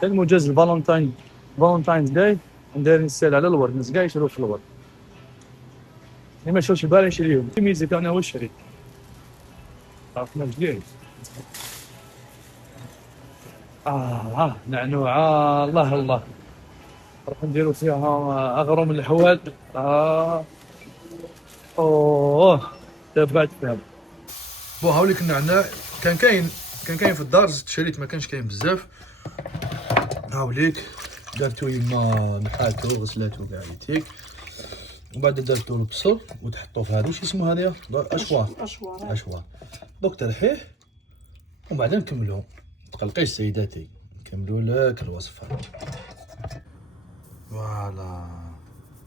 كان موجز فالنتاينز داي ندير نسال على الورد، الناس كاع يشرو في الورد، اللي ما شروش البارح يشريهم، في ميزه انا هو الشري عرفنا مزيان. نعنوعه الله الله، نروح نديرو فيها اغرم الحوال. اوه تبعت فيها. بون هاوليك النعناع كان كاين في الدار، زدت شريت ما كانش كاين بزاف. هاوليك درتو يما نحاتو غسلاتو كاع يتيك، ومن بعد درتو البصل وتحطوه في هذا واش اسمه هذا اشوار. دوك ترحيه ومن بعد نكملو. تقلقيش سيداتي، نكملو لك الوصفه. فوالا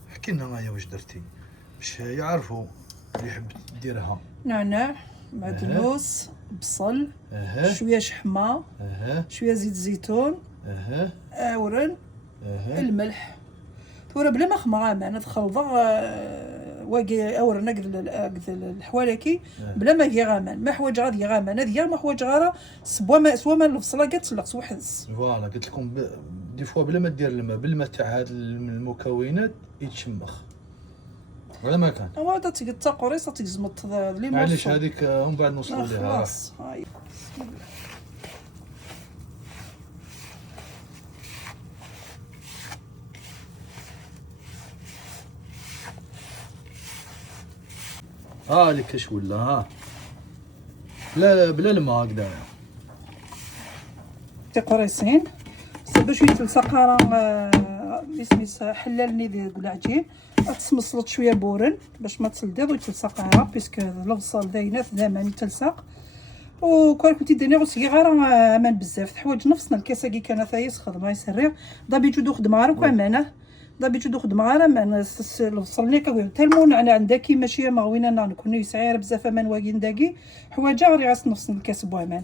حكي لنا معايا واش درتي باش يعرفوا اللي يحب ديرها. نعناع، معدنوس، بصل، شويه شحمه، شويه زيت زيتون، اورن، الملح. ثورة بلا ما خمرة معنا تخلطها واقي اورنا قد الحوالكي بلا ما يغامان ما حوايج غاد يغامان هذه ما حوايج غاره سوا ما البصله كتسلق سوا حس. فوالا قلت لكم دي فوا بلا ما دير الماء، بالماء تاع هاد المكونات يتشمخ ولا ما كان. هذا تا قريصه تزمط لي معليش هذيك ومن بعد نوصلوا ليها. خلاص هاي لك كاش ولا لا بلا الماء هكذا تي قريصين باش يتلصق راه بسم حلالني ذي العجين. تسمصلط شويه بورن باش ما تسلديض ويتلصق راه بيسكو البصل داينه ثمن يتلصق. وكون كنتي ديري غير صغيره راه امان بزاف حوايج نفسنا الكاسه كي كان ثايس خدمه يسرير دابيتو خدمه راه امانه دابيتو خدمه راه امانه البصل نيكا تالمون انا عندك ماشي مغوينه نكون يسعير بزاف امان واقين داكي حوايج غير يعس نفسنا الكاسب امان.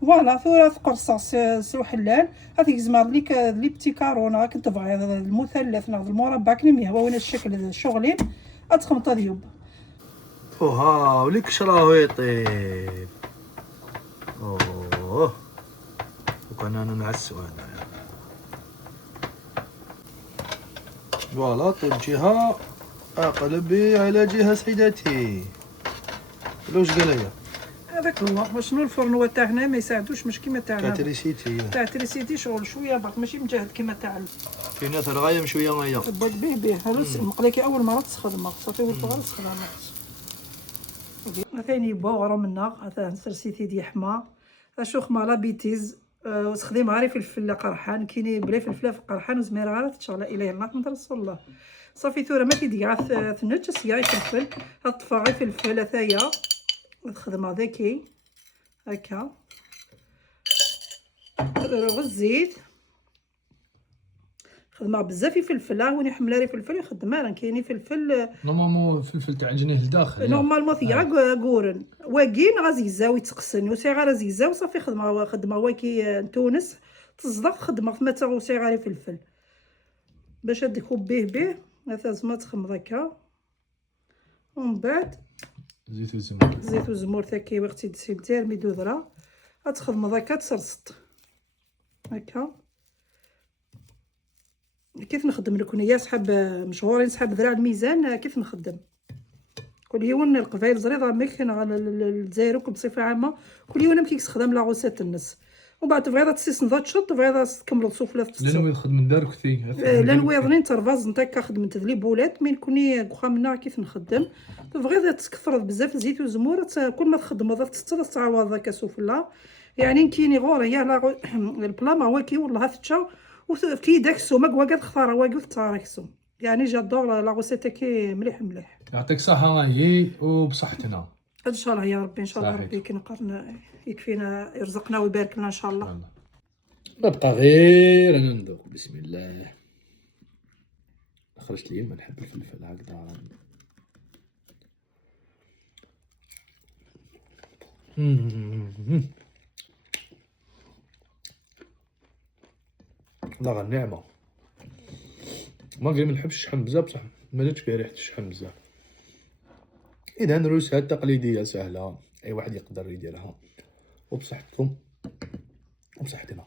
فوالا ثورة قرصاص سلو حلال هذيك زعما لي بتي كارونا كنت تبغي المثلث ناخذ المربع كني مهواوين الشكل الشغلين اتخمط ذيوب. وليك شراهو يطيب. وكان انا نعسو هنايا. فوالا طيب جهه اقلبي على جهه سيداتي. واش قال لي هذاك هو شنو الفرن تاعنا ما يساعدوش مش كيما تاعنا تاع تريسيتي شغل شويه برك ماشي مجهد كيما تاع كاينه غايه شويه غايه باد به هذا مقليكي اول مره تستخدمها صافي اول مره تستخدمها ثاني بوغرو منا مثلا سرسيتي دي حما اشوخ مع لا بيتيز وتخدم غير فلفل قرحان كاين بلا فلفله في قرحان وزميره غير تشغل الى الله من رسول الله صافي ثوره ما تيدي غير ثنج سيا فلفل طفى غير فلفل ثايا وتخدم هذاكي هكا الزيت خدمه بزاف فلفل وين يحمل راه فلفل يخدم راه كاين فلفل نورمالمون فلفل تاع الجنيه لداخل نورمالمون ثيا قورن واكين غازيزا ويتقسن وسي غير زيزا وصافي خدمه واكي تونس تصدق خدمه فما تا وسي غير فلفل باش تديكو به هذا زعما تخمض هكا ومن بعد زيت وزمور ثاكي وقتي تسير ميدو ذرا غتخدم هكا تسرسط هكا كيف نخدم لكم يا صحاب مشهورين صحاب ذراع الميزان كيف نخدم كل يوم القبائل زريضه مكن على الجزائر بصفه عامه كل يوم كيستخدم لا غوسيت الناس وبعد تبغيض تسيس تشط تبغيض تكمل السفله لانه يخدم دار كثي لان ويضنين ترفاز نتا خدمت لي بولات من كوني واخا منا كيف نخدم تبغيض تكثر بزاف زيت وزمور كل ما تخدم تعوض كسفله يعني كايني غور هي البلا ما هو كي والله تشا وفي داك السومك واقد اختار واقد تاركسو يعني جادور لا غوسيت كي مليح يعطيك الصحه راهي وبصحتنا ان شاء الله يا ربي ان شاء الله ربي كنقرنا يكفينا يرزقنا ويبارك لنا ان شاء الله. نبقى غير انا ندوق بسم الله. خرجت لي ما نحب الفلفل هكذا والله النعمه ما قال ما نحبش الشحم بزاف بصح ما جاتش فيها ريحه الشحم بزاف. اذا الروسات تقليديه سهله اي واحد يقدر يديرها وبصحتكم. وبصحتنا.